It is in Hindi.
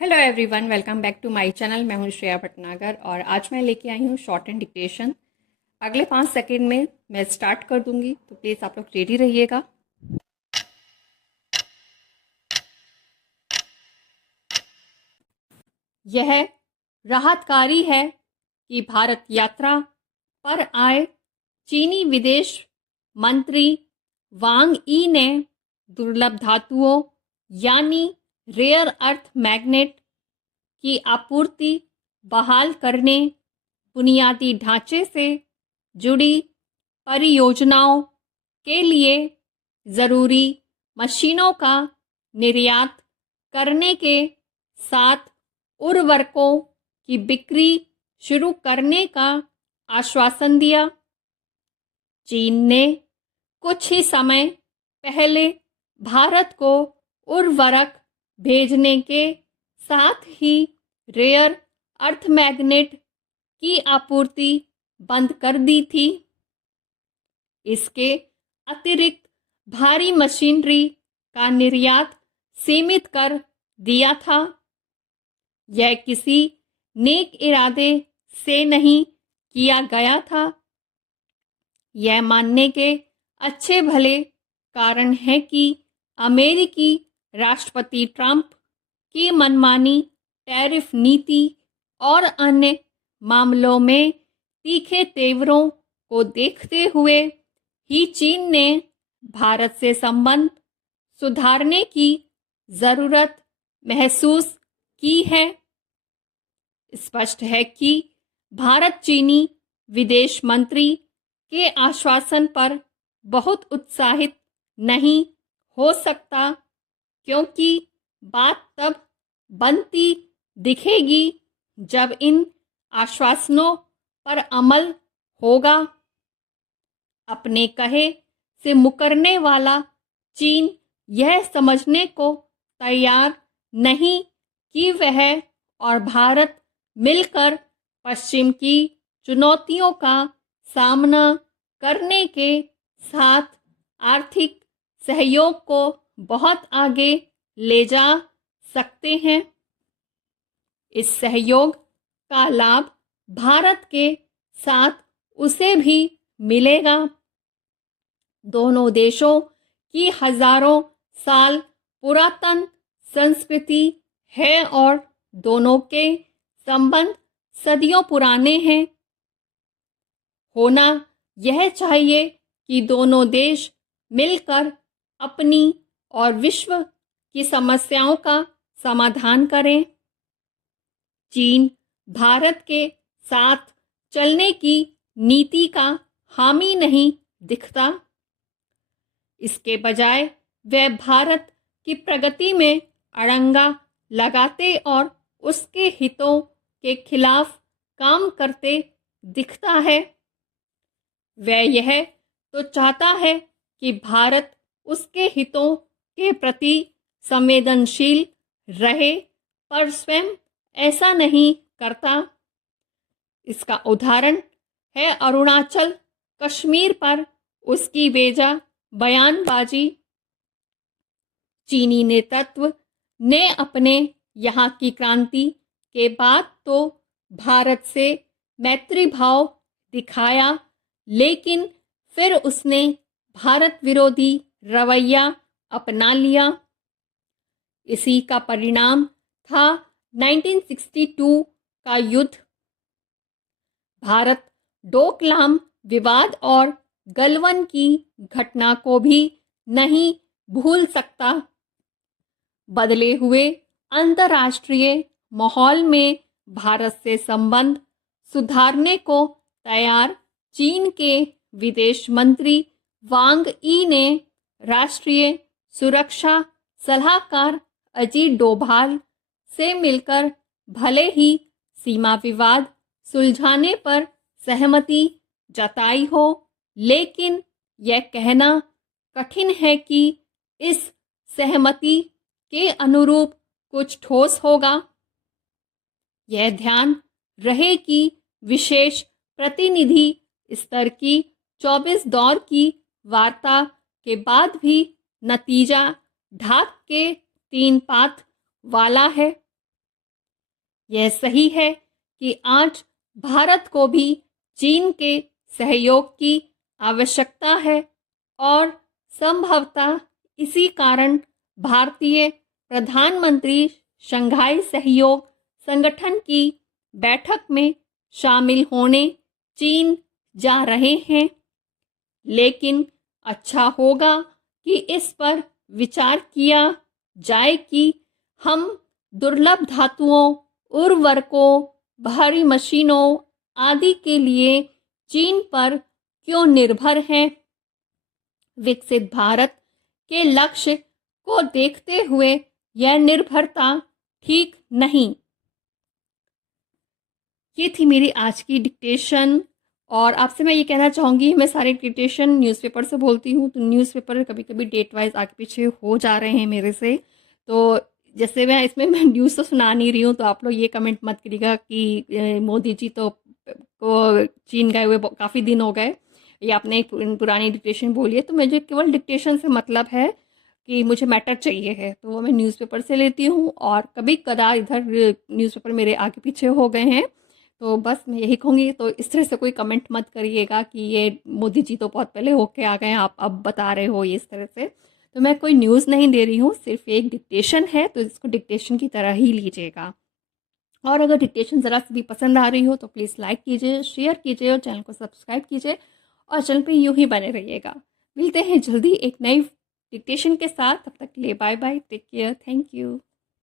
Hello everyone, welcome back to my channel. मैं हूं श्रेया भटनागर और आज मैं लेके आई हूं शॉर्ट एंड डिक्टेशन। अगले 5 सेकंड में मैं स्टार्ट कर दूंगी, तो प्लीज़ आप लोग रेडी रहिएगा। यह राहतकारी है कि भारत यात्रा पर आए चीनी विदेश मंत्री वांग ई ने दुर्लभ धातुओं यानी रेयर अर्थ मैग्नेट की आपूर्ति बहाल करने, बुनियादी ढांचे से जुड़ी परियोजनाओं के लिए ज़रूरी मशीनों का निर्यात करने के साथ उर्वरकों की बिक्री शुरू करने का आश्वासन दिया। चीन ने कुछ ही समय पहले भारत को उर्वरक भेजने के साथ ही रेयर अर्थ मैग्नेट की आपूर्ति बंद कर दी थी। इसके अतिरिक्त भारी मशीनरी का निर्यात सीमित कर दिया था। यह किसी नेक इरादे से नहीं किया गया था। यह मानने के अच्छे भले कारण है कि अमेरिकी राष्ट्रपति ट्रंप की मनमानी टैरिफ नीति और अन्य मामलों में तीखे तेवरों को देखते हुए ही चीन ने भारत से संबंध सुधारने की जरूरत महसूस की है। स्पष्ट है कि भारत चीनी विदेश मंत्री के आश्वासन पर बहुत उत्साहित नहीं हो सकता, क्योंकि बात तब बनती दिखेगी जब इन आश्वासनों पर अमल होगा। अपने कहे से मुकरने वाला चीन यह समझने को तैयार नहीं कि वह और भारत मिलकर पश्चिम की चुनौतियों का सामना करने के साथ आर्थिक सहयोग को बहुत आगे ले जा सकते हैं। इस सहयोग का लाभ भारत के साथ उसे भी मिलेगा। दोनों देशों की हजारों साल पुरातन संस्कृति है और दोनों के संबंध सदियों पुराने हैं। होना यह चाहिए कि दोनों देश मिलकर अपनी और विश्व की समस्याओं का समाधान करें। चीन भारत के साथ चलने की नीति का हामी नहीं दिखता। इसके बजाय वह भारत की प्रगति में अड़ंगा लगाते और उसके हितों के खिलाफ काम करते दिखता है। वह यह तो चाहता है कि भारत उसके हितों के प्रति संवेदनशील रहे, पर स्वयं ऐसा नहीं करता। इसका उदाहरण है अरुणाचल कश्मीर पर उसकी बेजा बयानबाजी। चीनी नेतृत्व ने अपने यहाँ की क्रांति के बाद तो भारत से मैत्री भाव दिखाया, लेकिन फिर उसने भारत विरोधी रवैया अपना लिया। इसी का परिणाम था 1962 का युद्ध। भारत डोकलाम विवाद और गलवान की घटना को भी नहीं भूल सकता। बदले हुए अंतर्राष्ट्रीय माहौल में भारत से संबंध सुधारने को तैयार चीन के विदेश मंत्री वांग ई ने राष्ट्रीय सुरक्षा सलाहकार अजीत डोभाल से मिलकर भले ही सीमा विवाद सुलझाने पर सहमति जताई हो, लेकिन यह कहना कठिन है कि इस सहमति के अनुरूप कुछ ठोस होगा। यह ध्यान रहे कि विशेष प्रतिनिधि स्तर की 24 दौर की वार्ता के बाद भी नतीजा ढाक के 3 पात वाला है। यह सही है कि आज भारत को भी चीन के सहयोग की आवश्यकता है और संभवतः इसी कारण भारतीय प्रधानमंत्री शंघाई सहयोग संगठन की बैठक में शामिल होने चीन जा रहे हैं। लेकिन अच्छा होगा कि इस पर विचार किया जाए कि हम दुर्लभ धातुओं, उर्वरकों, भारी मशीनों आदि के लिए चीन पर क्यों निर्भर हैं। विकसित भारत के लक्ष्य को देखते हुए यह निर्भरता ठीक नहीं। ये थी मेरी आज की डिक्टेशन और आपसे मैं ये कहना चाहूँगी, मैं सारे डिक्टेशन न्यूज़पेपर से बोलती हूँ, तो न्यूज़पेपर कभी कभी डेट वाइज आगे पीछे हो जा रहे हैं मेरे से। तो जैसे मैं न्यूज़ तो सुना नहीं रही हूँ, तो आप लोग ये कमेंट मत करिएगा कि मोदी जी तो को चीन गए हुए काफ़ी दिन हो गए, ये आपने एक पुरानी डिक्टेशन बोली है। तो मुझे केवल डिक्टेशन से मतलब है कि मुझे मैटर चाहिए है, तो वो मैं न्यूज़पेपर से लेती हूँ और कभी कदार इधर न्यूज़पेपर मेरे आगे पीछे हो गए हैं। तो बस मैं यही कहूँगी, तो इस तरह से कोई कमेंट मत करिएगा कि ये मोदी जी तो बहुत पहले होके आ गए, आप अब बता रहे हो ये इस तरह से। तो मैं कोई न्यूज़ नहीं दे रही हूँ, सिर्फ एक डिक्टेशन है, तो इसको डिक्टेशन की तरह ही लीजिएगा। और अगर डिक्टेशन ज़रा सी भी पसंद आ रही हो तो प्लीज़ लाइक कीजिए, शेयर कीजिए और चैनल को सब्सक्राइब कीजिए और चैनल पे यूं ही बने रहिएगा। मिलते हैं जल्दी एक नई डिक्टेशन के साथ, तब तक के लिए bye bye, take care, thank you.